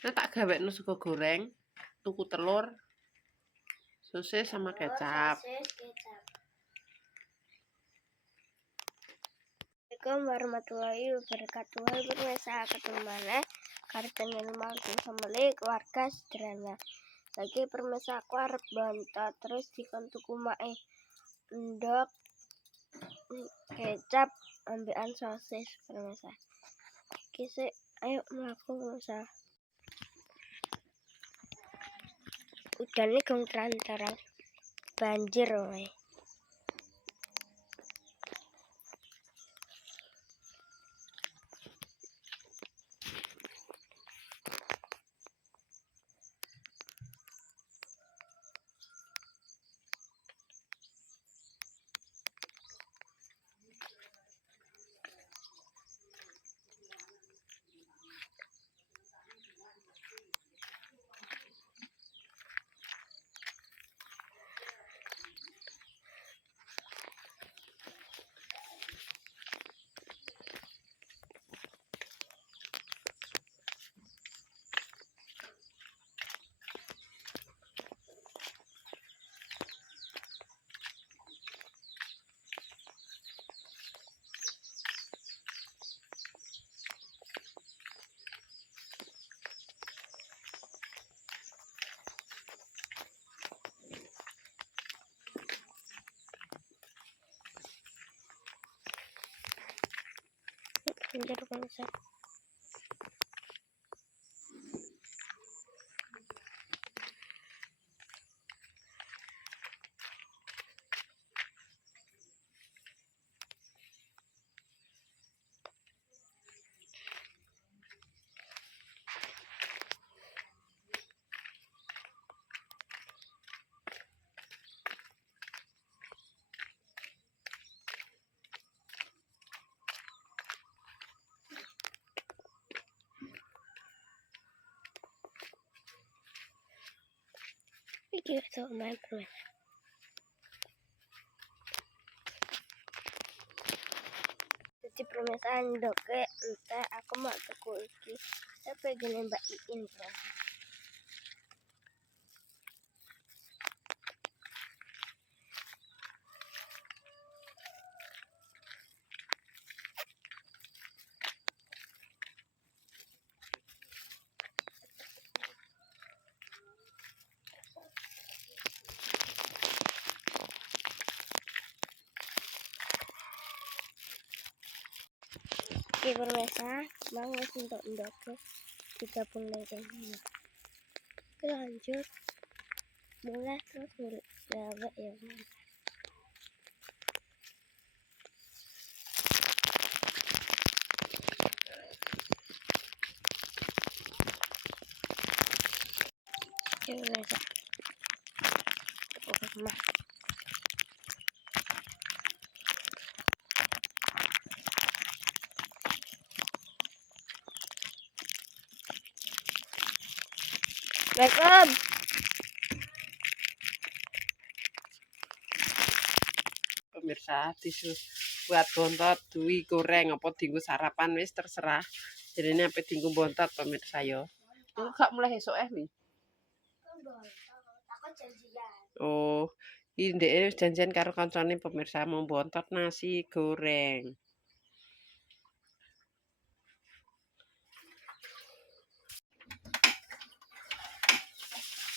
Nah, tak gawekno sego goreng, tuku telur, sosis sama kecap. Assalamualaikum warahmatullahi wabarakatuh. Hai pemirsa, ketemu maneh karo channel Martin Family keluarga sederhana. Lagi pemirsa aku arep bontot terus dikon tuku mae endok kecap ambekan sosis pemirsa. Iki ayo mlaku pemirsa. Udane gong terang banjir wae. Banjir pemirsa. Iki tuh main pemirsa. Jadi pemirsa ndoke entah aku mau tuku iki. Saya pengen Mbak Iin bro. Oke pemirsa, mau untuk ndoke digabung dengan ini. Oke lanjut, mulai terus gawe ya. Oke pemirsa, oke mah. Assalamualaikum. Pemirsa, tisu buat bontot, duwi goreng apa dienggo sarapan wis terserah. Jadinya apa dienggo bontot pemirsa yo. Itu gak mulai esuk nih. Aku janjian. Oh, iki ndeke wis janjian karo kancane pemirsa mau bontot nasi goreng.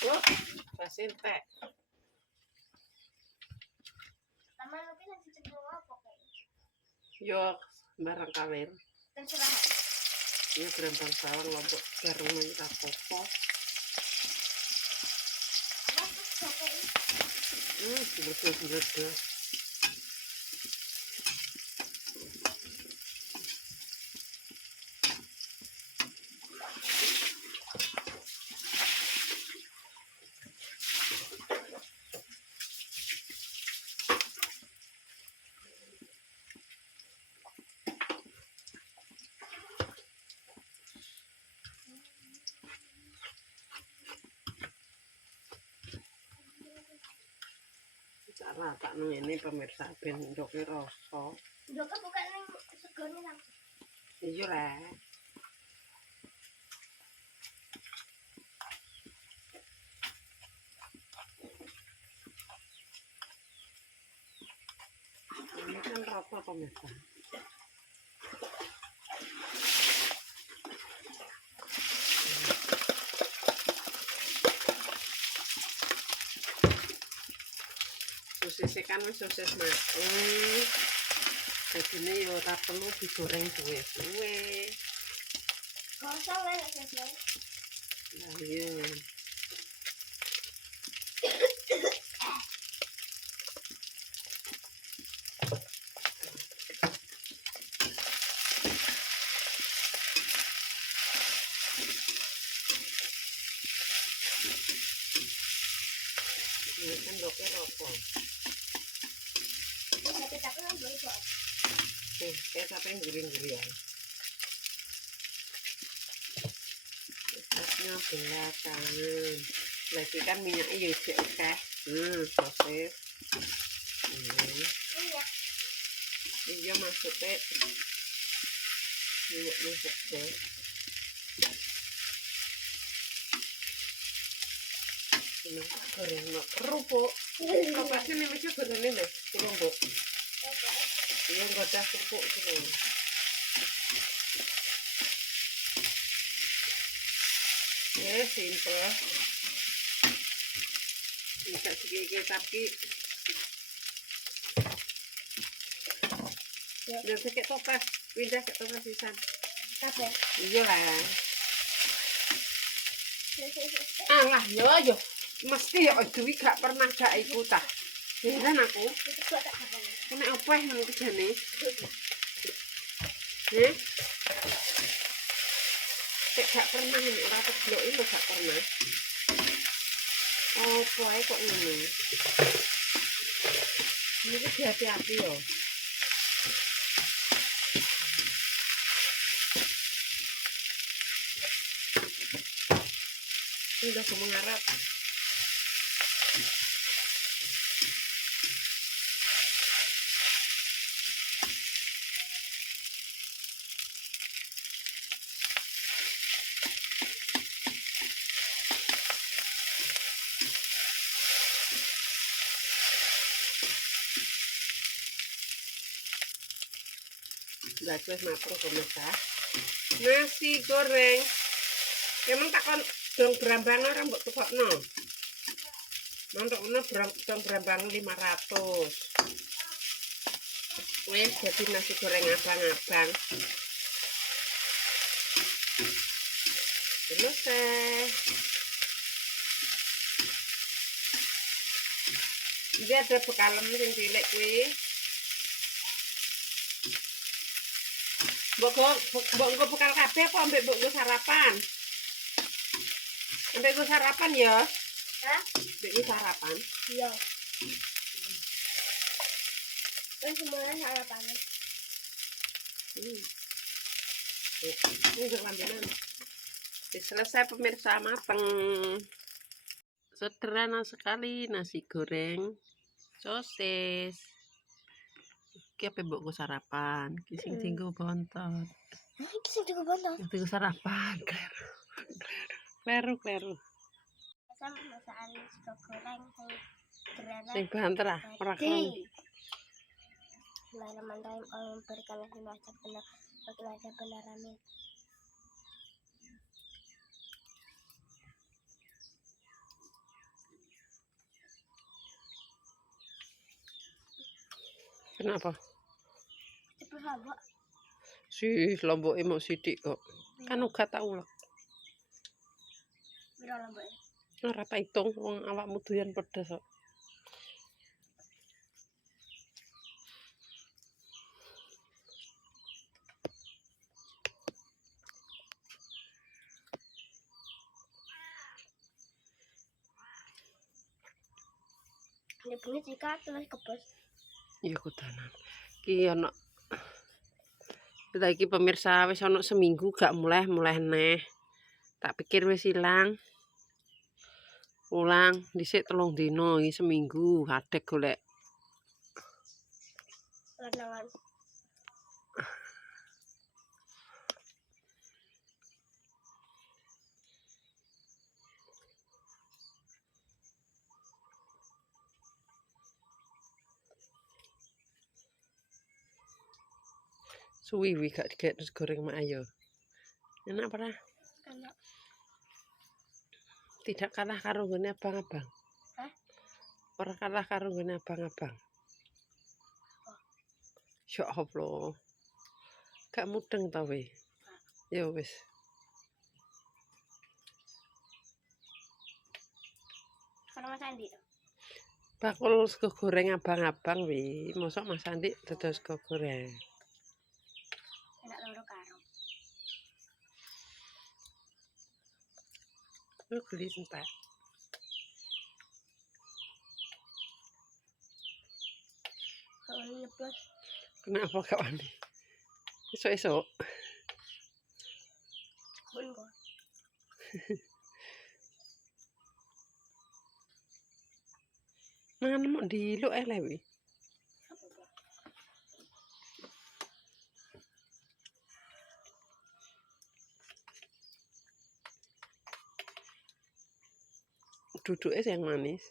Yuk, basin teh. Taman mungkin nanti cenderung apa kayak? Yuk, barang kawin. Terserah. Ini berempang sawang lombok garungan apa-apa. Apa tuh coba ini? Betul-betul. Cara tak ini pemirsa ben ndoke rasa. Ndoke bukan ning segone langsung. Iya lah. loh pemirsa. Sosis kan wis sosis mateng. Jadinya ya ora perlu digoreng suwe-suwe. Kosong kan selesai. Nah, iya. Ini kan dokter rokok. Tapi kan boleh kok. Kayak sampai guring-guring. Tasnya belakangan. Lagi kan minyaknya ya isi oke. Sosis. Minyak. Iya maksudnya minyak masuk deh. Ini goreng no kerupuk. Apa sih nih macam goreng ini deh? Kerupuk. Iya nggak ada kerupuk gitu. Ya simple. Bisa sedikit tapi dan sedikit topas. Pindah ke topas pisan. Apa? Iya lah. Alah yo. Mesti ya Dewi gak pernah gak ikut tah. Heran aku. Kena apa yang ngono kejane? Gak pernah nek ora teblok itu gak pernah. Apa ae kok ngono. Ini hati-hati yo. Ini udah mengarap. Wis mateng pemirsa. Nasi goreng. Emang takon dong berambang ora mbok tukokno. Mantokno dong berambang 500. Wis jadi nasi goreng abang-abang. Selesai. Ini ada bekalem sing cilik kuwi. Mbok nggo bekal kabeh apa ambek mbok nggo sarapan? Ambek nggo sarapan ya? Hah? Ambek nggo sarapan. Iya. Semuanya sarapan. Ini udah lambenan. Selesai pemirsa, mateng. Sederhana sekali nasi goreng sosis. Iki apa mbok nggo sarapan? Iki sing dienggo bontot. Iki sing dienggo bontot. Dienggo sarapan. Kleru. Sama masakan sego goreng Sing banter ora keren. Bismillahirrahmanirrahim. Berkalah benar amin. Kenapa? Cepet lombok. Lomboke mau sithik kok. Kan uga tak ulek. Piro lomboke? Ora tak hitung wong awakmu doyan pedes kok. Ini bunyi jika terus kebos. Iya kudanan. Ki ana kita iki pemirsa wis ana seminggu gak mulai neh. Tak pikir wis ilang. Ulang dhisik 3 dina iki seminggu hadek golek. Lanangan. Suwi wi gak digek terus goreng mak ayo. Enak pernah? Enak. Tidak kalah karo nggone abang-abang. Hah? Ora kalah karo nggone abang-abang. Ya Allah. Gak mudeng ta we. Ya wis. Kalau Mas Andi Bakul sego goreng abang-abang wi. Mosok Mas Andi dados sego goreng. enak loro karo. Lu beli entek. Kalau ini nyeblos Kenapa gak wani? Esok-esok. pun kok. Mangan mok diluk eleh wi. Duduknya yang manis.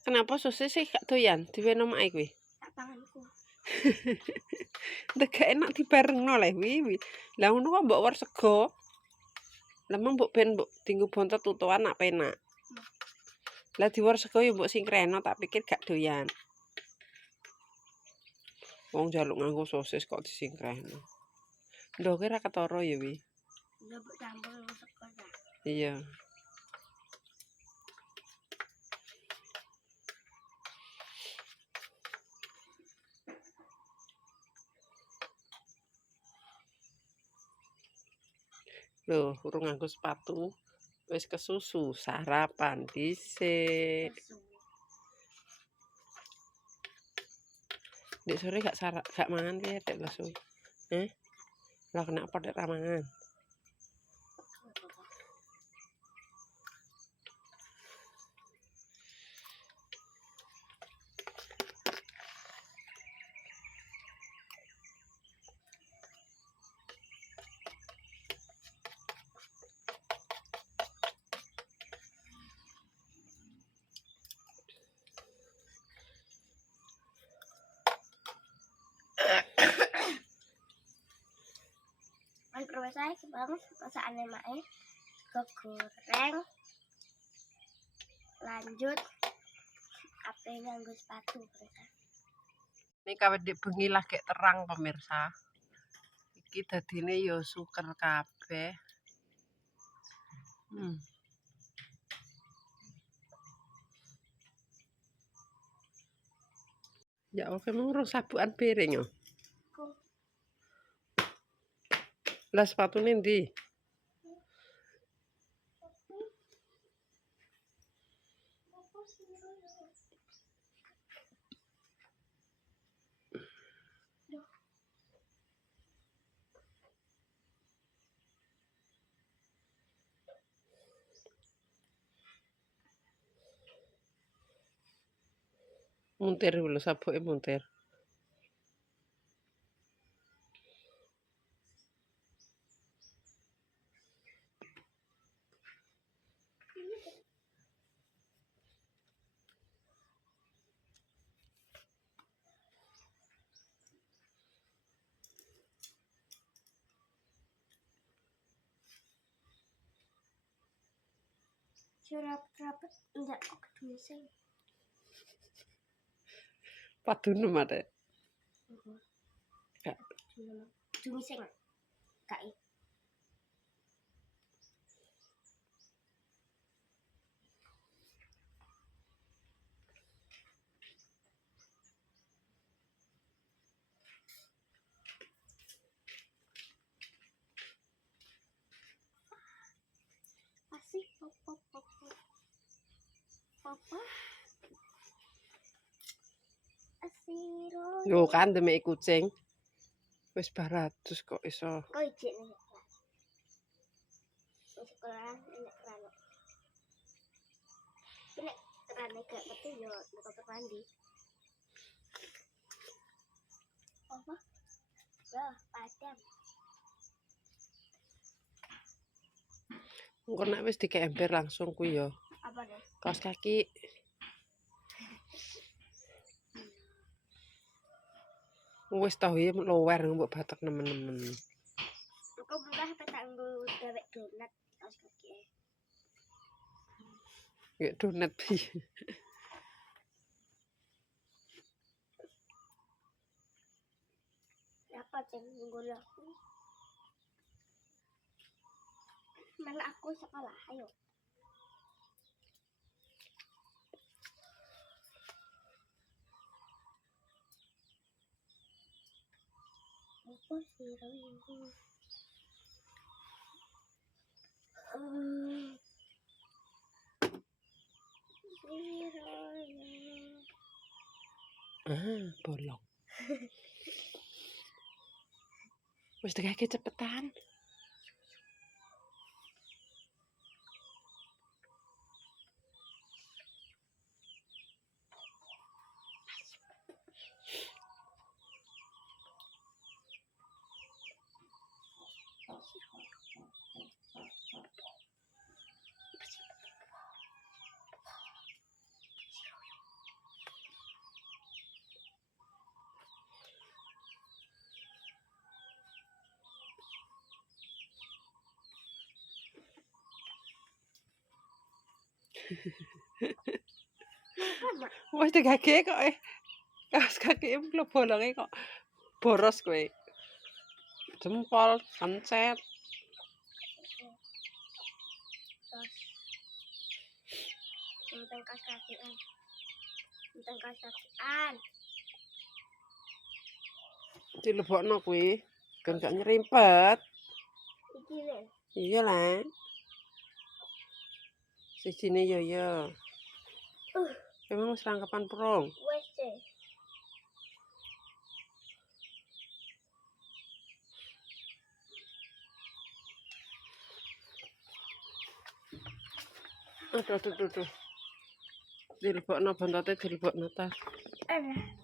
Kenapa sosis sih gak doyan? Diwene omahe kuwi. Tak panganku. Ndek gak enak dibarengno leh wi. Lah ngono kok mbok war sego. Lah mong mbok ben mbok dinggo bontot tutuan nak penak. Lah diwar sego ya mbok sing kreno tak pikir gak doyan. Wong njaluk nganggo sosis kok disingkrehno. Ndoke ra ketara ya wi. Udah mbok campur sama sego ta. Iya. Loh, urung nganggo sepatu. Wis kesusu, sarapan dhisik. Susu. Dek sore gak mangan piye dek lesu? Lah kenapa dek ra mangan? Kan perwasai bang masakannya mae kegoreng lanjut apa nganggo sepatu mereka. Ini kawet di bengi lagi terang pemirsa. Iki dadine ya suker kabeh. Ya oke ngurus sabukan piring yo. Lah sepatune ndi? Muntir lho sabuke muntir. Rapet enggak kok ketulisan. Padunum ade. Gak. Tulisan. Kak. Asik papa. Yo kan demi kucing. Wis 200 kok iso. Kok ijik nih. Sekolah enak kerana. Ini kerana gak ngerti yo nek kamar mandi. Apa? Ya, padam. Engko nek wis dikemper langsung kuwi yo. Apa deh? Kaos kaki. Wis tau ya lower mbok batek nemen-nemen. Engko munggah petak nggo dewek donat kaos kaki. Ya donat piye. Apa ceng nggo aku? Malah aku sekolah ayo. Apa sih itu? Bolong. Wis dikake cepetan. Wis dikake kok kaos kaki lo bolonge kok boros kowe. Jempol, pencet. Tentang kaos kakian. Tentang kaos kakian. Dilebokno kuwi. Kan gak nyerimpet. Iki lho. Iya lah. Sijine yo yo. Emang wis rangkepan prong. Wes deh. Aduh. Dilebokno bontote dilebokno tas. Ada.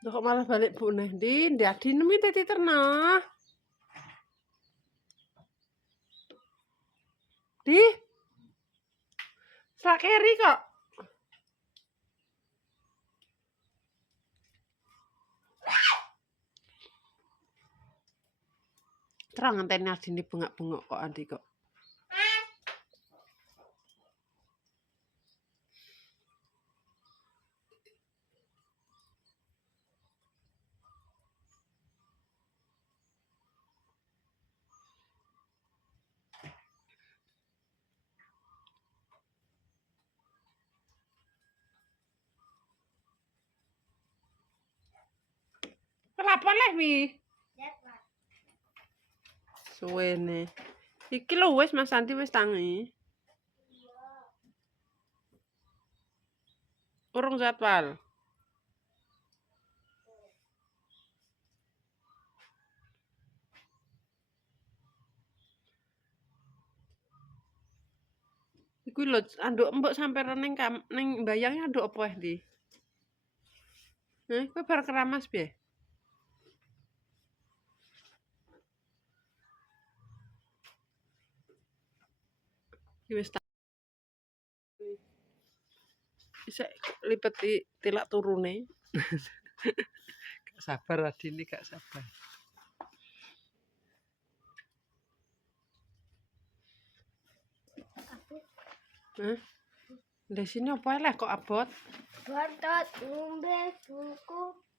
Loh kok malah balik Bu neh ndi adine mi teti terna. Di. Sakeri kok. Terang ngenteni adine bengak-bengok kok Andi kok. Kenapa leh wi? Suwene. Iki lho wis Mas Santi wis tangi. Urung jadwal. Iku lho anduk mbok sampe ning ning mbayangnya anduk apa ndi? Kowe bar keramas piye? Iki wis bisa lipeti tilak turune. Gak sabar adine gak sabar. Di sini apa leh kok abot? Bontot ngombe buku.